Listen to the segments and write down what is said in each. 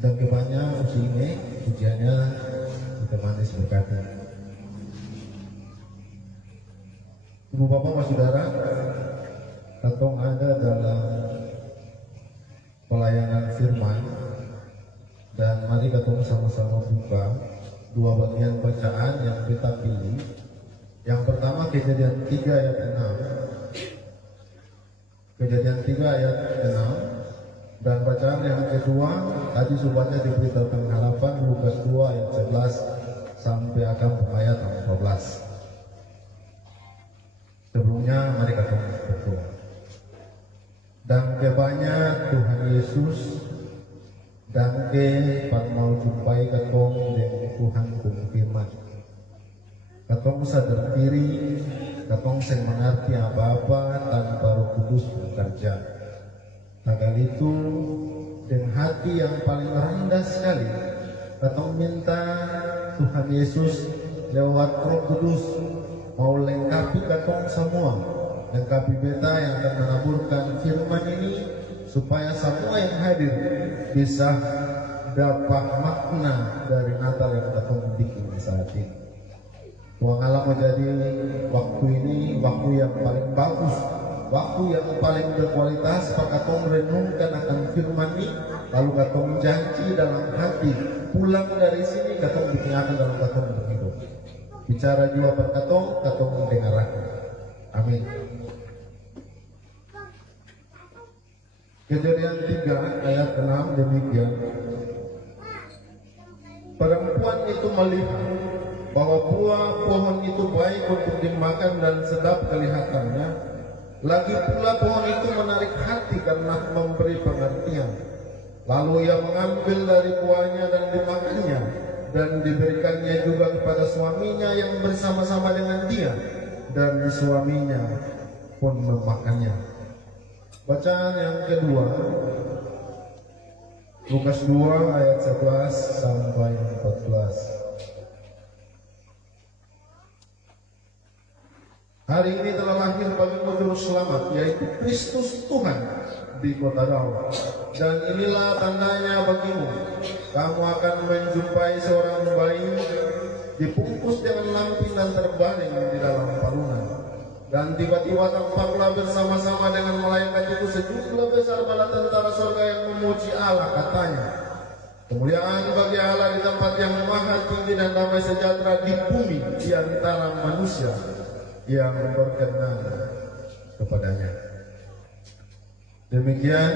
dan kebanyakan uji ini ujiannya kita manis berkati. Ibu bapak mas saudara, katong ada dalam pelayanan firman, dan mari katong sama-sama buka dua bagian bacaan yang kita pilih. Yang pertama Kejadian 3 ayat 6, Kejadian 3 ayat 6, dan bacaan yang kedua tadi sobatnya diberitakan harapan Lukas 2 ayat 11 sampai akan ayat 14. Sebelumnya mari kita berdoa. Dan banyak Tuhan Yesus, dan pak mau jumpai katong dengan Tuhan firman. Katong sadar diri, katong sing mengerti apa-apa tanpa Roh Kudus bekerja. Tagal itu dengan hati yang paling rendah sekali, katong minta Tuhan Yesus lewat Roh Kudus mau lengkapi katong semua, lengkapi beta yang akan menaburkan firman ini, supaya semua yang hadir bisa dapat makna dari Natal yang katong bikin saat ini. Tuhan Allah menjadi waktu ini waktu yang paling bagus, waktu yang paling berkualitas, pak katong renungkan akan firman ini, lalu katong janji dalam hati pulang dari sini katong bikin akan dalam katong berhidup. Bicara jua per katong mendengar aku. Amin. Kejadian 3 ayat 6 demikian. Perempuan itu melihat bahwa buah pohon itu baik untuk dimakan dan sedap kelihatannya. Lagi pula pohon itu menarik hati karena memberi pengertian. Lalu ia mengambil dari buahnya dan dimakannya, dan diberikannya juga kepada suaminya yang bersama-sama dengan dia, dan suaminya pun memakannya. Bacaan yang kedua, Lukas 2 ayat 11 sampai 14. Hari ini telah lahir bagimu juru selamat, yaitu Kristus Tuhan di kota Daud. Dan inilah tandanya bagimu, kamu akan menjumpai seorang bayi dibungkus dengan lampin dan terbaring di dalam palungan. Dan tiba-tiba tampaklah bersama-sama dengan malaikat itu sejumlah besar bala tentara surga yang memuji Allah, katanya, kemuliaan bagi Allah di tempat yang maha tinggi, dan damai sejahtera di bumi di antara manusia yang berkenan kepadanya. Demikian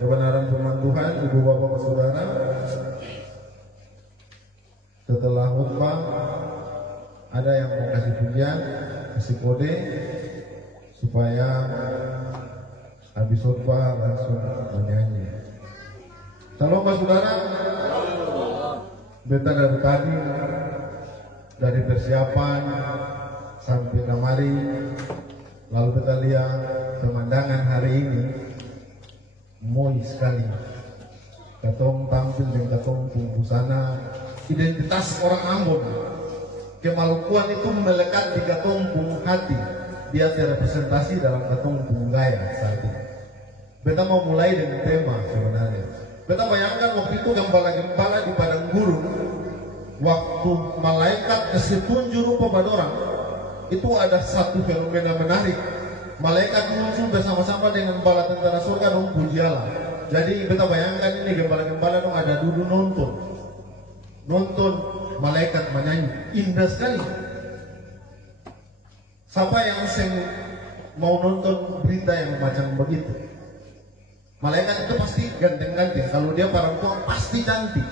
kebenaran firman Tuhan. Ibu bapak saudara, setelah khotbah ada yang mau kasih pujian, kasih kode supaya habis khotbah langsung menyanyi. Salam pak saudara. Beta dari tadi, dari persiapan sampai kemari, lalu kita lihat pemandangan hari ini moi sekali. Katong tampil dengan katong busana identitas orang Ambon. Kemalukuan itu melekat di katong hati. Dia terrepresentasi dalam katong gaya saat ini. Beta mau mulai dengan tema sebenarnya. Beta bayangkan waktu itu gembala-gembala di padang gurun, waktu malaikat kasih tunjuk rupa pada orang, itu ada satu fenomena menarik. Malaikat muncul bersama-sama dengan bala tentara surga dong puji Allah. Jadi beta bayangkan ini gembala-gembala dong ada duduk nonton malaikat menyanyi, indah sekali. Siapa yang mau nonton berita yang macam begitu? Malaikat itu pasti ganteng-ganteng. Kalau dia perempuan pasti cantik.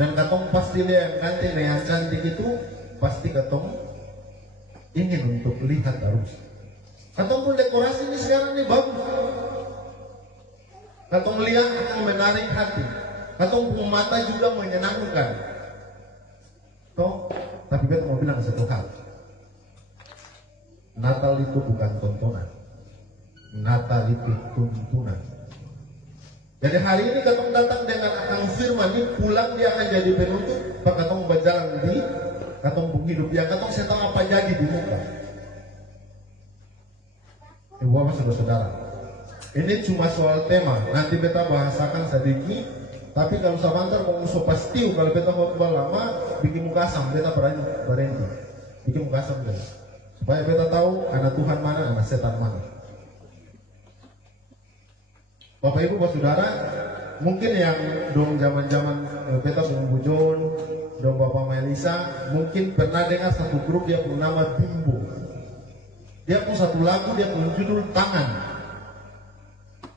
Dan katong pasti lihat yang ganteng dan yang cantik itu pasti katong ingin untuk lihat terus. Katong pun dekorasi ini sekarang ini bagus. Katong lihat, katong menarik hati. Katong pun mata juga menyenangkan. Toh, tapi kita mau bilang satu hal. Natal itu bukan tontonan. Natal itu tuntunan. Jadi hari ini katong datang dengan akang firman ini, pulang dia akan jadi penutup. Pak katong berjalan di katong hidup dia, katong saya tahu apa jadi di muka. Ibu bapak saudara, ini cuma soal tema. Nanti beta bahasakan sedikit Tapi kalau sabantar mau musuh pastiu, kalau beta khotbah lama, bikin muka asam, beta berhenti. Bikin muka asam beta. Supaya beta tahu anak Tuhan mana, anak setan mana. Bapak Ibu, Bapak Saudara, mungkin yang dong zaman-zaman beta Bujon, dong Bapak Melisa, mungkin pernah dengar satu grup dia punya nama Bimbo. Dia punya satu lagu, dia punya judul Tangan.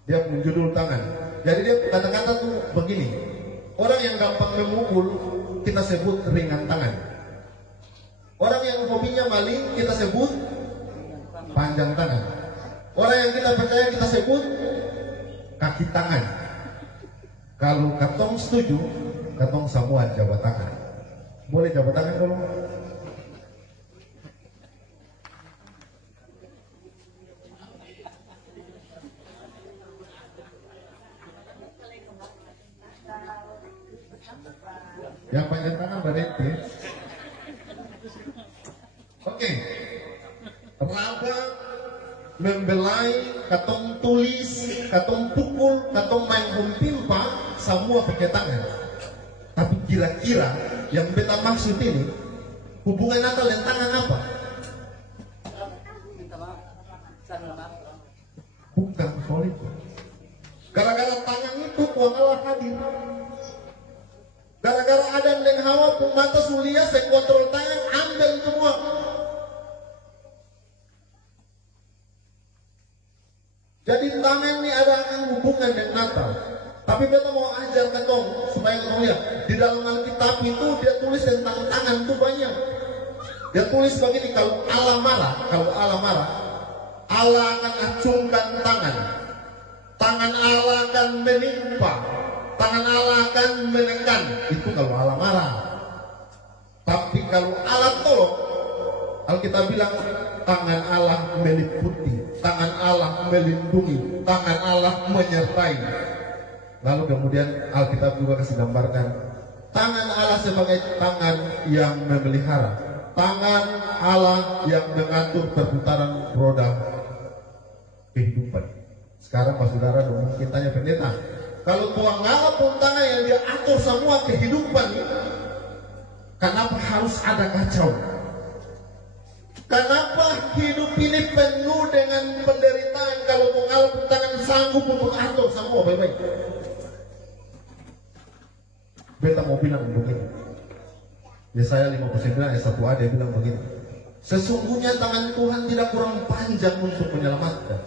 Dia punya judul Tangan. Jadi dia kata-kata tuh begini, orang yang gampang memukul kita sebut ringan tangan. Orang yang hobinya maling kita sebut panjang tangan. Orang yang kita percaya kita sebut kaki tangan. Kalau katong setuju, katong semua jabat tangan. Boleh jabat tangan dulu? Yang panjang tangan berhenti. Oke. Raba membelai, katong tulis, katong pukul, katong main humpimpa, semua pakai tangan. Tapi kira-kira yang beta maksud ini hubungan Natal dan tangan apa? Bukan soal itu. Gara-gara tangan itu Tuhan Allah hadir. Gara-gara Adam dan Hawa pun mata sulia, saya kontrol tangan, ambil semua. Jadi tangan ini ada hubungan dengan Natal. Tapi beta mau ajar katong supaya kamu lihat di dalam Alkitab itu dia tulis tentang tangan itu banyak. Dia tulis begini, kalau Allah marah, Allah akan acungkan tangan. Tangan Allah akan menimpa. Tangan Allah akan menekan. Itu kalau Allah marah. Tapi kalau Allah tolong, Alkitab bilang tangan Allah meliputi, tangan Allah melindungi, tangan Allah menyertai. Lalu kemudian Alkitab juga kasih gambarkan tangan Allah sebagai tangan yang memelihara, tangan Allah yang mengatur perputaran roda kehidupan. Sekarang Pak Saudara mungkin tanya pendeta, kalau Tuhan Allah pun tangan yang dia atur semua kehidupan, kenapa harus ada kacau? Kenapa hidup ini penuh dengan penderitaan kalau Tuhan Allah pun tangan sanggup untuk atur semua baik-baik? Beta mau bilang begini, Yesaya 59 ayat 1a dia bilang begini, sesungguhnya tangan Tuhan tidak kurang panjang untuk menyelamatkan.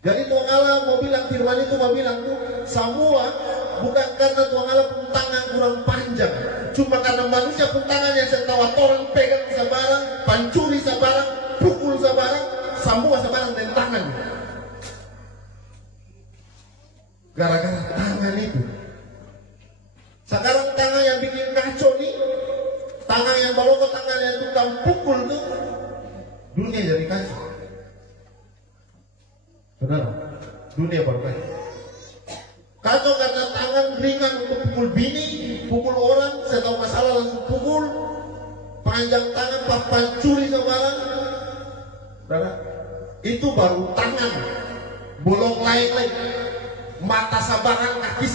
Jadi Tuhan Allah mau bilang, firman itu mau bilang tuh, semua bukan karena Tuhan Allah pun tangan kurang panjang, cuma karena manusia pun tangan yang setawa orang pegang sebarang, pancuri sebarang, pukul sebarang, semua sebarang dengan tangan. Gara-gara tangan itu. Sekarang tangan yang bikin kacau nih, tangan yang baloko, tangan yang tukang pukul tuh, dunia jadi kacau. Saudara, dunia baru kacau. Kacau karena tangan ringan untuk pukul bini, pukul orang, saya tahu masalah langsung pukul, panjang tangan, pancuri sebarang. Saudara, itu baru tangan, bolong lain-lain, mata sabaran, kaki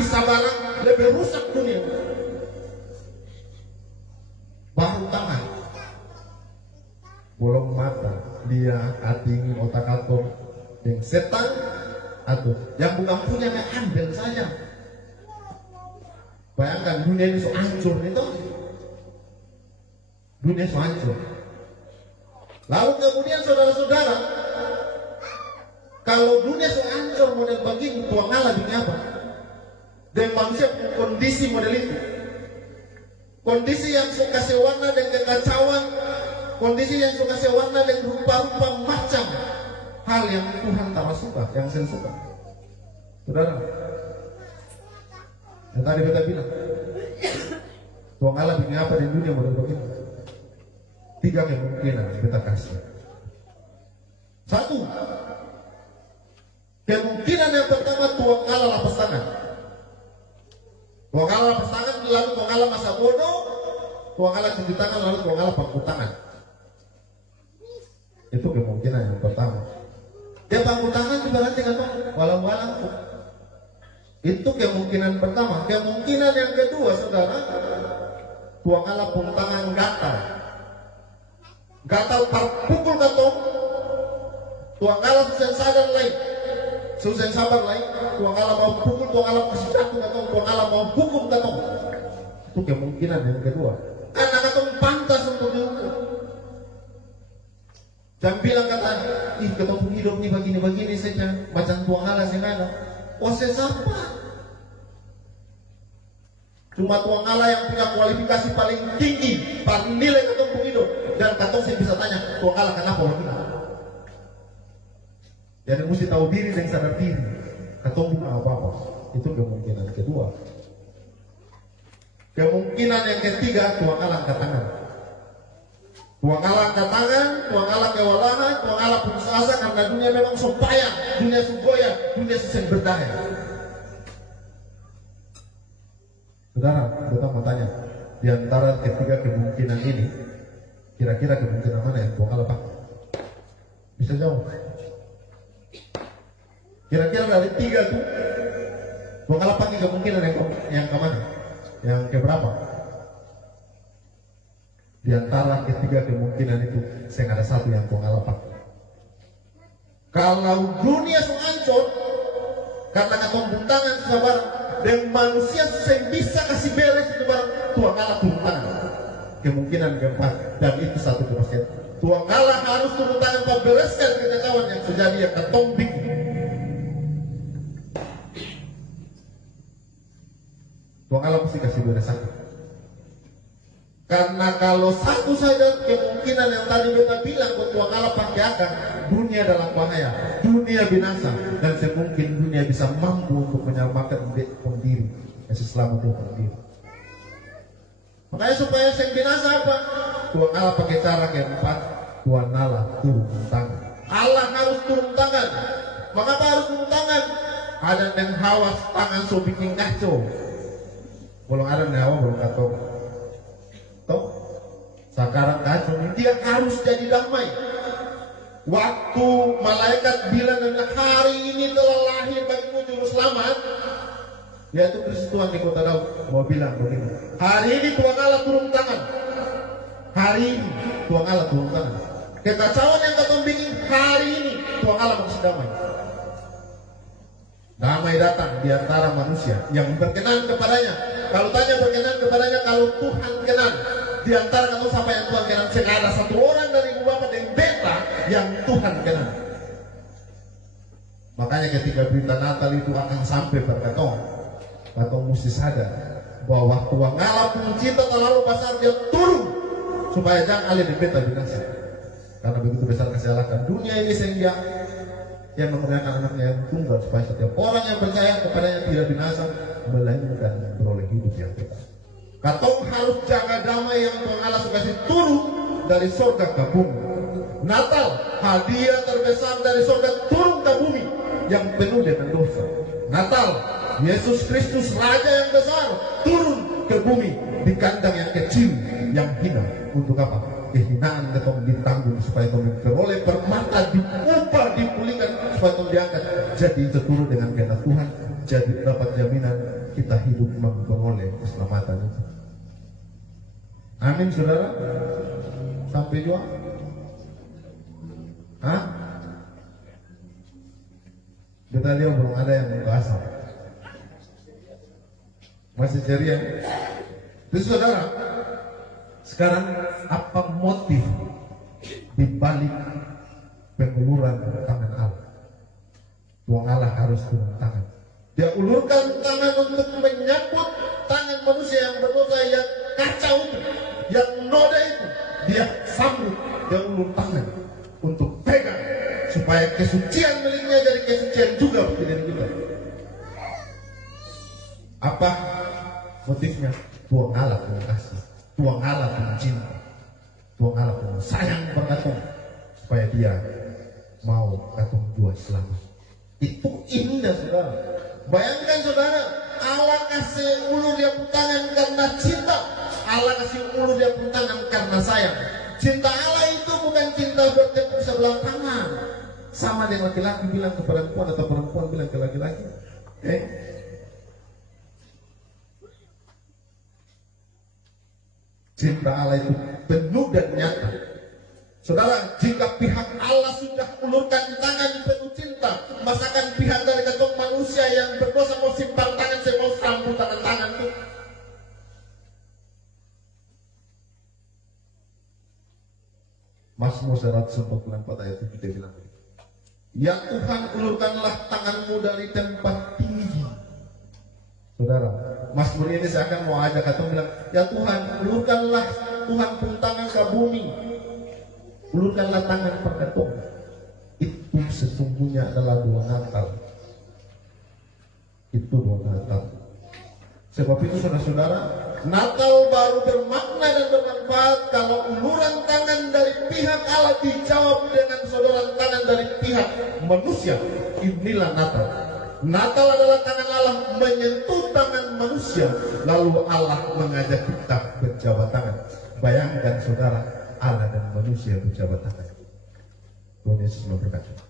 sabaran, lebih rusak dunia. Baru tangan, bolong mata, dia hati otak atur, yang setan atau yang bukan punya ambil saja. Bayangkan dunia ini so hancur itu, dunia so hancur. Lalu kemudian saudara-saudara, kalau dunia so hancur model begini, Tuhan Allah bikin apa? Dan manusia kondisi model itu, kondisi yang suka kasih warna dan kekacauan, kondisi yang suka kasih warna dan rupa-rupa macam hal yang Tuhan tak suka, yang saya suka. Saudara, yang tadi kita bilang, Tuhan Allah bikin apa di dunia model begini? 3 kemungkinan kita kasih. 1, kemungkinan yang pertama, Tuhan Allah lapas tangan. Tuhan Allah lapas tangan, lalu Tuhan Allah masa bodoh, Tuhan Allah cuci tangan, lalu Tuhan Allah paku tangan. Itu kemungkinan yang pertama. Dia paku tangan juga nanti kan, walau-walau Itu kemungkinan pertama. Kemungkinan yang kedua, saudara, Tuhan Allah pun tangan gatal. Gatal terpukul katong. Tuhan Allah susah sadar lain. Susah sabar lain. Tuhan Allah mau pukul, Tuhan Allah kasih jatuh katong, Tuhan Allah mau hukum katong. Itu kemungkinan yang kedua. Karena katong pantas untuk dihukum. Jangan bilang kata, ih katong hidup nih begini-begini saja, macam Tuhan Allah yang ada. Oh sesapa. Cuma Tuhan Allah yang punya kualifikasi paling tinggi, paling nilai katong hidup. Dan katong saya bisa tanya, Tuhan Allah kenapa begini? Jadi mesti tahu diri dan sadar diri. Katong bukan apa-apa. Itu kemungkinan kedua. Kemungkinan yang ketiga, Tuhan Allah angkat tangan. Tuhan Allah angkat tangan, Tuhan Allah kewalahan, Tuhan Allah putus asa karena dunia memang supaya, dunia sugoya, dunia sesen berdaya. Saudara, kita mau tanya, di antara ketiga kemungkinan ini, kira-kira kemungkinan mana yang Tuhan Allah pakai? Bisa jawab? Kira-kira dari tiga tuh, Tuhan Allah pakai kemungkinan yang kemana? Yang keberapa? Di antara ketiga kemungkinan itu, saya ada satu yang Tuhan Allah pakai. Kalau dunia hancur karena ketombutangan sabar dan manusia yang bisa kasih beres itu barang, Tuhan Allah turun tangan. Kemungkinan keempat, dan itu satu kepastian. Tuhan Allah harus turun tangan untuk bereskan kekacauan yang terjadi yang ketombik. Tuhan Allah mesti kasih beresan. Karena kalau satu saja kemungkinan yang tadi kita bilang bahwa Tuhan Allah pakai akan dunia dalam bahaya, dunia binasa, dan semungkin dunia bisa mampu untuk menyelamatkan diri, kasih selamat untuk diri. Makanya supaya yang binasa apa? Tuhan Allah pakai cara keempat, Tuhan Allah turun tangan. Allah harus turun tangan. Mengapa harus turun tangan? Ada yang hawas tangan so bikin kacau. Kalau ada yang hawa belum kacau. Sekarang kacau ini dia harus jadi damai. Waktu malaikat bilang hari ini telah lahir bagimu juru selamat, yaitu Kristus Tuhan di kota Daud, mau bilang begini, hari ini Tuhan Allah turun tangan. Hari ini Tuhan Allah turun tangan. Kekacauan yang katong bikin hari ini Tuhan Allah maksud damai. Damai datang di antara manusia yang berkenan kepadanya. Kalau tanya berkenan kepadanya, kalau Tuhan kenan di antara kamu sampai yang Tuhan kenan, tidak ada satu orang dari ibu bapak dan beta yang Tuhan kenan. Makanya ketika berita Natal itu akan sampai berkatong, katong mesti sadar bahwa Tuhan Allah pun cinta terlalu besar, dia turun supaya jangan alih di beta binasa. Karena begitu besar kesalahan dunia ini sehingga yang memuliakan anaknya yang tunggal supaya setiap orang yang percaya kepadanya tidak binasa melainkan beroleh hidup yang kekal. Katong harus jaga damai yang Tuhan Allah kasih turun dari surga ke bumi. Natal, hadiah terbesar dari surga turun ke bumi yang penuh dengan dosa. Natal, Yesus Kristus Raja yang besar turun ke bumi di kandang yang kecil yang hina. Untuk apa? Kehinaan katong ditanggung supaya katong beroleh permata, diupah, dipulihkan supaya katong diangkat jadi seturut dengan kehendak Tuhan, jadi dapat jaminan kita hidup memperoleh keselamatan itu. Amin, saudara. Sampai jua. Hah? Kita lihat belum ada yang bahasa. Masih ceria. Terus saudara, sekarang apa motif dibalik penguluran tangan Allah? Tuhan Allah harus turun tangan. Dia ulurkan tangan untuk menyambut tangan manusia yang berdosa, yang kacau itu, yang noda itu. Dia sambut, dia ulur tangan untuk pegang supaya kesucian miliknya jadi kesucian juga bagi diri kita. Apa motifnya? Tuhan Allah pun kasih, Tuhan Allah pun cinta, Tuhan Allah pun sayang berkatong supaya dia mau katong dua selamat. Itu indah, saudara. Bayangkan, saudara, Allah kasih ulur dia pun tangan karena cinta, Allah kasih ulur dia pun tangan karena sayang. Cinta Allah itu bukan cinta bertepuk sebelah tangan, sama dengan laki-laki bilang ke perempuan atau perempuan bilang ke laki-laki, Cinta Allah itu penuh dan nyata. Saudara, jika pihak Allah sudah ulurkan tangan penuh cinta, masakan pihak dari ketong manusia yang berdosa mau simpang tangan, saya mau sambut tangan itu. Mazmur 144 ayat 7 dia bilang begitu. Ya Tuhan, ulurkanlah tanganmu dari tempat tinggi. Saudara, Mazmur ini seakan mau ajak atau bilang, ya Tuhan, ulurkanlah Tuhan pun tangan ke bumi. Ulurkanlah tangan perketok. Itu sesungguhnya adalah doa Natal. Itu doa Natal. Sebab itu saudara-saudara, Natal baru bermakna dan bermanfaat kalau uluran tangan dari pihak Allah dijawab dengan sodoran tangan dari pihak manusia. Inilah Natal. Natal adalah tangan Allah menyentuh tangan manusia, lalu Allah mengajak kita berjabat tangan. Bayangkan saudara, Allah dan manusia berjabat tangan. Tuhan Yesus memberkati.